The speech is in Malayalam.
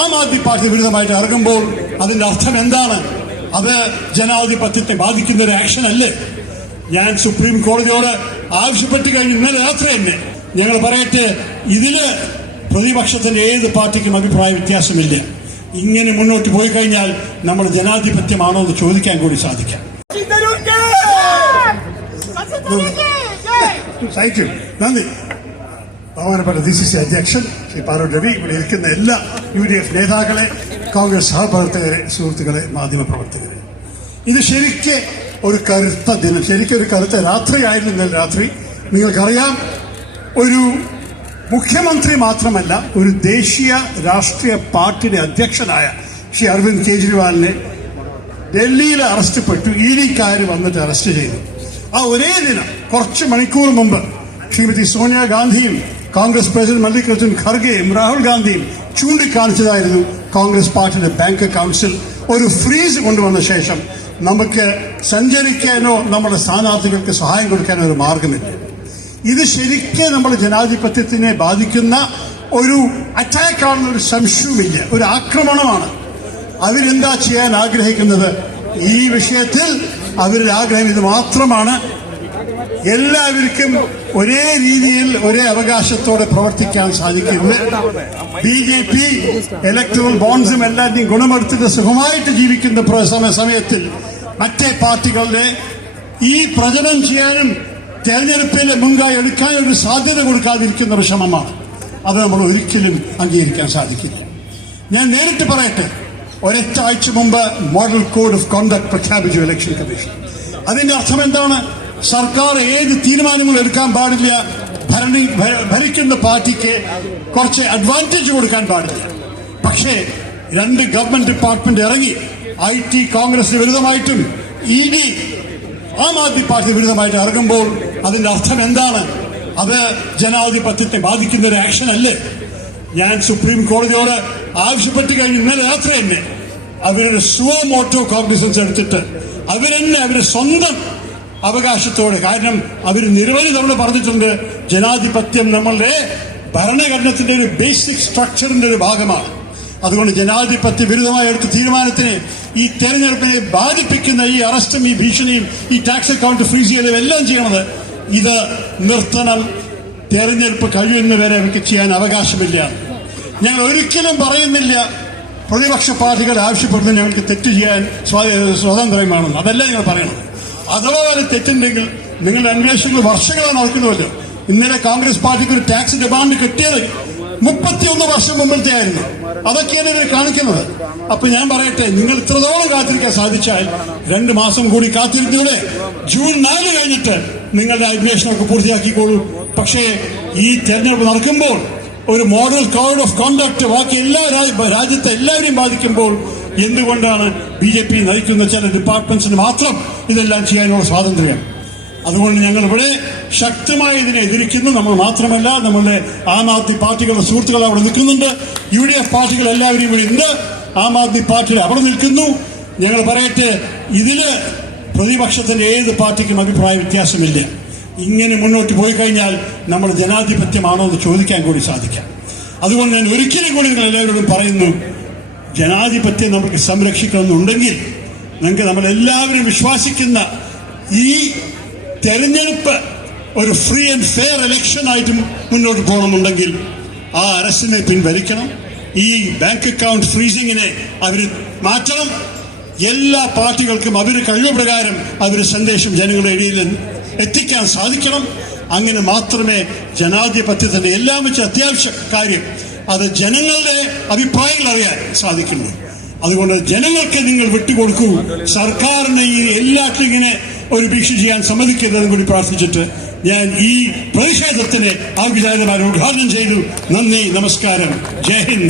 ആം ആദ്മി പാർട്ടി വിരുദ്ധമായിട്ട് ഇറങ്ങുമ്പോൾ അതിന്റെ അർത്ഥം എന്താണ്? അത് ജനാധിപത്യത്തെ ബാധിക്കുന്ന ഒരു ആക്ഷൻ അല്ലേ? ഞാൻ സുപ്രീം കോടതിയോട് ആവശ്യപ്പെട്ട് കഴിഞ്ഞ് ഇന്നലെ രാത്രി തന്നെ ഞങ്ങൾ പറയട്ടെ, ഇതില് പ്രതിപക്ഷത്തിന്റെ ഏത് പാർട്ടിക്കും അഭിപ്രായ വ്യത്യാസമില്ല. ഇങ്ങനെ മുന്നോട്ട് പോയി കഴിഞ്ഞാൽ നമ്മൾ ജനാധിപത്യമാണോ എന്ന് ചോദിക്കാൻ കൂടി സാധിക്കാം. നന്ദി. ബഹുമാനപ്പെട്ട DCC അധ്യക്ഷൻ ശ്രീ പാലോട് രവി, ഇവിടെ ഇരിക്കുന്ന എല്ലാ UDF നേതാക്കളെ, കോൺഗ്രസ് സഹപ്രവർത്തകരെ, സുഹൃത്തുക്കളെ, മാധ്യമപ്രവർത്തകരെ, ഇത് ശരിക്ക് ഒരു കറുത്ത ദിനം, ശരിക്കും ഒരു കറുത്ത രാത്രിയായിരുന്നു ഇന്നലെ രാത്രി. നിങ്ങൾക്കറിയാം, ഒരു മുഖ്യമന്ത്രി മാത്രമല്ല, ഒരു ദേശീയ രാഷ്ട്രീയ പാർട്ടിയുടെ അധ്യക്ഷനായ ശ്രീ അരവിന്ദ് കെജ്രിവാളിനെ ഡൽഹിയിൽ അറസ്റ്റ്പ്പെട്ടു. ED-ക്കാർ വന്നിട്ട് അറസ്റ്റ് ചെയ്തു. ആ ഒരേ ദിനം കുറച്ച് മണിക്കൂർ മുമ്പ് ശ്രീമതി സോണിയാഗാന്ധിയും കോൺഗ്രസ് പ്രസിഡന്റ് മല്ലികാർജുൻ ഖർഗെയും രാഹുൽ ഗാന്ധിയും ചൂണ്ടിക്കാണിച്ചതായിരുന്നു കോൺഗ്രസ് പാർട്ടിയുടെ ബാങ്ക് അക്കൗണ്ട്സിൽ ഒരു ഫ്രീസ് കൊണ്ടുവന്ന ശേഷം നമുക്ക് സഞ്ചരിക്കാനോ നമ്മുടെ സ്ഥാനാർത്ഥികൾക്ക് സഹായം കൊടുക്കാനോ ഒരു മാർഗമില്ല. ഇത് ശരിക്കും നമ്മുടെ ജനാധിപത്യത്തിനെ ബാധിക്കുന്ന ഒരു അറ്റാക്കാണെന്ന് ഒരു സംശയവുമില്ല, ഒരു ആക്രമണമാണ്. അവരെന്താ ചെയ്യാൻ ആഗ്രഹിക്കുന്നത്? ഈ വിഷയത്തിൽ അവരുടെ ആഗ്രഹം ഇത് മാത്രമാണ്: എല്ലാവർക്കും ഒരേ രീതിയിൽ ഒരേ അവകാശത്തോടെ പ്രവർത്തിക്കാൻ സാധിക്കുന്നത്. BJP ഇലക്ടറൽ ബോൺസും എല്ലാവരുടെയും ഗുണമെടുത്തിട്ട് സുഖമായിട്ട് ജീവിക്കുന്ന സമയത്തിൽ മറ്റേ പാർട്ടികളുടെ ഈ പ്രചരണം ചെയ്യാനും തെരഞ്ഞെടുപ്പിലെ മുൻകായി എടുക്കാൻ ഒരു സാധ്യത കൊടുക്കാതിരിക്കുന്ന ഒരു ശ്രമമാണ്. അത് നമ്മൾ ഒരിക്കലും അംഗീകരിക്കാൻ സാധിക്കില്ല. ഞാൻ നേരിട്ട് പറയട്ടെ, ഒരൊറ്റ ആഴ്ച മുമ്പ് മോഡൽ കോഡ് ഓഫ് കോണ്ടക്ട് പ്രഖ്യാപിച്ചു ഇലക്ഷൻ കമ്മീഷൻ. അതിന്റെ അർത്ഥം എന്താണ്? സർക്കാർ ഏത് തീരുമാനങ്ങളും എടുക്കാൻ പാടില്ല, ഭരിക്കുന്ന പാർട്ടിക്ക് കുറച്ച് അഡ്വാൻറ്റേജ് കൊടുക്കാൻ പാടില്ല. പക്ഷേ രണ്ട് ഗവൺമെന്റ് ഡിപ്പാർട്ട്മെന്റ് ഇറങ്ങി IT കോൺഗ്രസിന് വിരുദ്ധമായിട്ടും ED ആം ആദ്മി പാർട്ടി വിരുദ്ധമായിട്ട് ഇറങ്ങുമ്പോൾ അതിന്റെ അർത്ഥം എന്താണ്? അത് ജനാധിപത്യത്തെ ബാധിക്കുന്ന ഒരു ആക്ഷൻ അല്ലേ? ഞാൻ സുപ്രീം കോടതിയോട് ആവശ്യപ്പെട്ട് കഴിഞ്ഞ് ഇന്നലെ രാത്രി തന്നെ അവരുടെ സുവോ മോട്ടോ കോഗ്നിസൻസ് എടുത്തിട്ട് അവരുടെ സ്വന്തം അവകാശത്തോടെ, കാരണം അവർ നിരവധി തവണ പറഞ്ഞിട്ടുണ്ട്, ജനാധിപത്യം നമ്മളുടെ ഭരണഘടനത്തിന്റെ ഒരു ബേസിക് സ്ട്രക്ചറിന്റെ ഒരു ഭാഗമാണ്. അതുകൊണ്ട് ജനാധിപത്യ വിരുദ്ധമായ എടുത്ത തീരുമാനത്തിന്, ഈ തെരഞ്ഞെടുപ്പിനെ ബാധിപ്പിക്കുന്ന ഈ അറസ്റ്റും ഈ ഭീഷണിയും ഈ ടാക്സ് അക്കൗണ്ട് ഫ്രീസ് ചെയ്യലും എല്ലാം ചെയ്യണത് ഇത് നിർത്തണം. തെരഞ്ഞെടുപ്പ് കഴിയുന്നവരെ അവർക്ക് ചെയ്യാൻ അവകാശമില്ല. ഞങ്ങൾ ഒരിക്കലും പറയുന്നില്ല പ്രതിപക്ഷ പാർട്ടികൾ ആവശ്യപ്പെടുന്നത് ഞങ്ങൾക്ക് തെറ്റ് ചെയ്യാൻ സ്വാതന്ത്ര്യമാണെന്ന്. അതല്ല ഞങ്ങൾ പറയണത്. അഥവാ വരെ തെറ്റുണ്ടെങ്കിൽ നിങ്ങളുടെ അന്വേഷണങ്ങൾ വർഷങ്ങളാണ് നടക്കുന്നുവല്ലോ. ഇന്നലെ കോൺഗ്രസ് പാർട്ടിക്ക് ഒരു ടാക്സ് ഡിമാൻഡ് കിട്ടിയത് 31 വർഷം മുമ്പത്തെ ആയിരുന്നു. അതൊക്കെയാണ് ഇവർ കാണിക്കുന്നത്. അപ്പൊ ഞാൻ പറയട്ടെ, നിങ്ങൾ ഇത്രത്തോളം കാത്തിരിക്കാൻ സാധിച്ചാൽ 2 മാസം കൂടി കാത്തിരുന്നൂടെ? ജൂൺ 4 കഴിഞ്ഞിട്ട് നിങ്ങളുടെ അന്വേഷണമൊക്കെ പൂർത്തിയാക്കിക്കോളൂ. പക്ഷേ ഈ തെരഞ്ഞെടുപ്പ് നടക്കുമ്പോൾ ഒരു മോഡൽ കോഡ് ഓഫ് കോണ്ടക്ട് ബാക്കി എല്ലാ രാജ്യത്തെ എല്ലാവരെയും ബാധിക്കുമ്പോൾ എന്തുകൊണ്ടാണ് BJP നയിക്കുന്ന ചില ഡിപ്പാർട്ട്മെന്റ്സിന് മാത്രം ഇതെല്ലാം ചെയ്യാനുള്ള സ്വാതന്ത്ര്യം? അതുകൊണ്ട് ഞങ്ങൾ ഇവിടെ ശക്തമായി ഇതിനെ എതിരിക്കുന്നു. നമ്മൾ മാത്രമല്ല, നമ്മളുടെ ആം ആദ്മി പാർട്ടികളുടെ സുഹൃത്തുക്കൾ അവിടെ നിൽക്കുന്നുണ്ട്. UDF പാർട്ടികൾ എല്ലാവരും ഇവിടെ ഉണ്ട്. ആം ആദ്മി പാർട്ടിയുടെ അവിടെ നിൽക്കുന്നു. ഞങ്ങൾ പറയട്ടെ, ഇതില് പ്രതിപക്ഷത്തിന്റെ ഏത് പാർട്ടിക്കും അഭിപ്രായ വ്യത്യാസമില്ല. ഇങ്ങനെ മുന്നോട്ട് പോയി കഴിഞ്ഞാൽ നമ്മൾ ജനാധിപത്യമാണോ എന്ന് ചോദിക്കാൻ കൂടി സാധിക്കാം. അതുകൊണ്ട് ഞാൻ ഒരിക്കലും കൂടി നിങ്ങൾ എല്ലാവരോടും പറയുന്നു, ജനാധിപത്യം നമുക്ക് സംരക്ഷിക്കണമെന്നുണ്ടെങ്കിൽ നിങ്ങൾക്ക് നമ്മളെല്ലാവരും വിശ്വസിക്കുന്ന ഈ തെരഞ്ഞെടുപ്പ് ഒരു ഫ്രീ ആൻഡ് ഫെയർ ഇലക്ഷൻ ആയിട്ട് മുന്നോട്ട് പോകണമെന്നുണ്ടെങ്കിൽ ആ അറസ്റ്റിനെ പിൻവലിക്കണം. ഈ ബാങ്ക് അക്കൗണ്ട് ഫ്രീസിങ്ങിനെ അവർ മാറ്റണം. എല്ലാ പാർട്ടികൾക്കും അവർ കഴിവ് പ്രകാരം സന്ദേശം ജനങ്ങളുടെ ഇടയിൽ എത്തിക്കാൻ സാധിക്കണം. അങ്ങനെ മാത്രമേ ജനാധിപത്യത്തിന്റെ എല്ലാം വെച്ച് അത്യാവശ്യ കാര്യം അത് ജനങ്ങളുടെ അഭിപ്രായങ്ങൾ അറിയാൻ സാധിക്കുള്ളൂ. അതുകൊണ്ട് ജനങ്ങൾക്ക് നിങ്ങൾ വിട്ടുകൊടുക്കൂ. സർക്കാരിനെ ഈ എല്ലാറ്റിലും ഇങ്ങനെ ഒരു ഭീഷണി ചെയ്യാൻ സമ്മതിക്കരുതെന്ന് കൂടി പ്രാർത്ഥിച്ചിട്ട് ഞാൻ ഈ പ്രതിഷേധത്തിന് ഔപചാരികമായി ഉദ്ഘാടനം ചെയ്തു. നന്ദി, നമസ്കാരം, ജയ് ഹിന്ദ്.